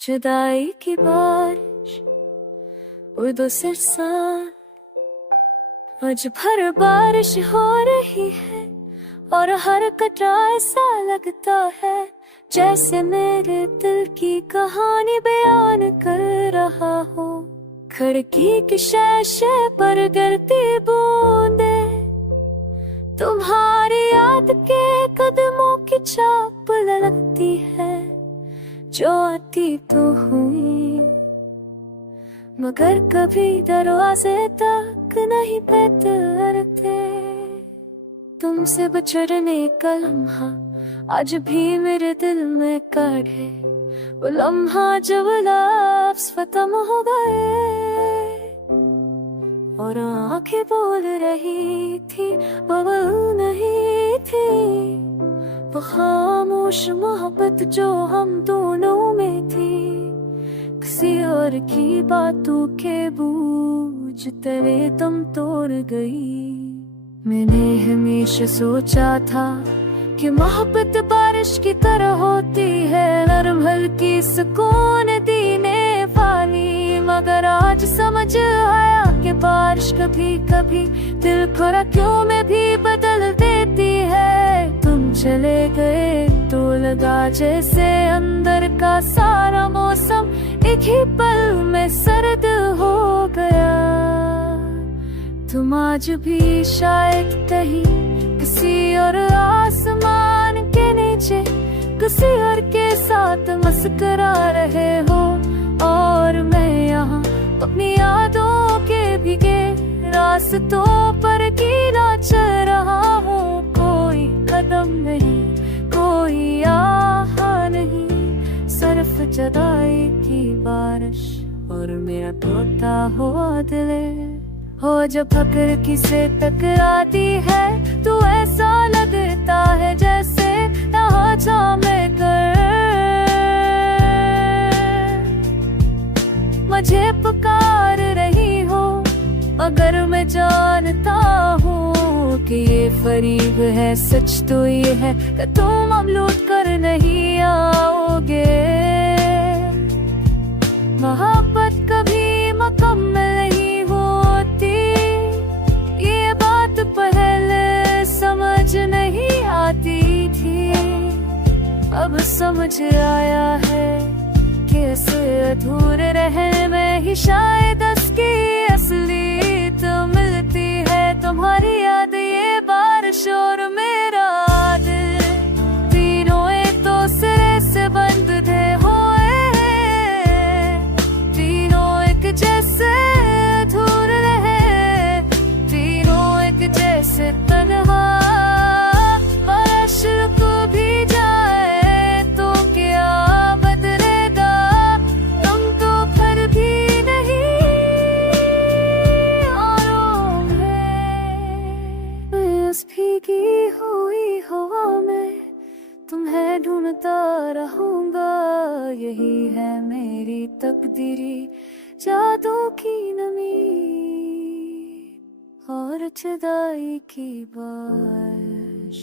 जुदाई की बारिश उर्दू सिरसान, आज भर बारिश हो रही है और हर कतरा ऐसा लगता है जैसे मेरे दिल की कहानी बयान कर रहा हो। खिड़की के शीशे पर गिरती बूंदे तुम्हारी याद के कदमों की छाप लगती है, जो आती तो हुई मगर कभी दरवाजे तक नहीं पहुंचते। तुमसे बिछड़ने का लम्हा आज भी मेरे दिल में कैद है, वो लम्हा जब लफ्ज़ खत्म हो गए और आंखें बोल रही थी वो नहीं थी, वो खामोश मोहब्बत जो हम दोनों में थी। किसी और की बातों के बूझ तले तुम तोड़ गई। मैंने हमेशा सोचा था कि मोहब्बत बारिश की तरह होती है, नरम हल्की सुकून देने वाली, मगर आज समझ आया कि बारिश कभी कभी दिल खोरा क्यों में भी बदल देती है। तुम चले गए तो लगा जैसे अंदर का सारा मौसम एक ही पल में सर्द हो गया। तुम आज भी शायद कहीं किसी और आसमान के नीचे किसी और के साथ मुस्कुरा रहे हो, और मैं यहाँ अपनी यादों के भीगे रास्तों पर गीला चल रहा हूँ। कोई कदम नहीं, कोई आह नहीं, सिर्फ जुदाई की बारिश और मेरा टूटा हुआ दिल हो। जब फकर किसे टकराती है तो ऐसा लगता है जैसे यहाँ जामे कर मुझे पुकार रही हो, अगर मैं जानता हूँ कि ये फरीब है, सच तो ये है कि तुम अब लौट कर नहीं आओगे। मोहब्बत कभी मुकम्मल नहीं होती, ये बात पहले समझ नहीं आती थी, अब समझ आया है कि इस अधूरे रहने में ही शायद उसकी असलियत मिलती है। तुम्हारी याद, ये बारिश और मेरा दिल, तीनों एक दूसरे से बंध थे हुए, तीनों एक जैसे अधूरे रहे, तीनों एक जैसे तन्हा। बारिश को भी जाए तो क्या बदलेगा, तुम तो फिर भी नहीं आओगे। मैं उस भीगी हुई हवा में तुम्हें ढूंढता रहूंगा, यही है मेरी तकदीरी जादू की नमी और जुदाई की बारिश।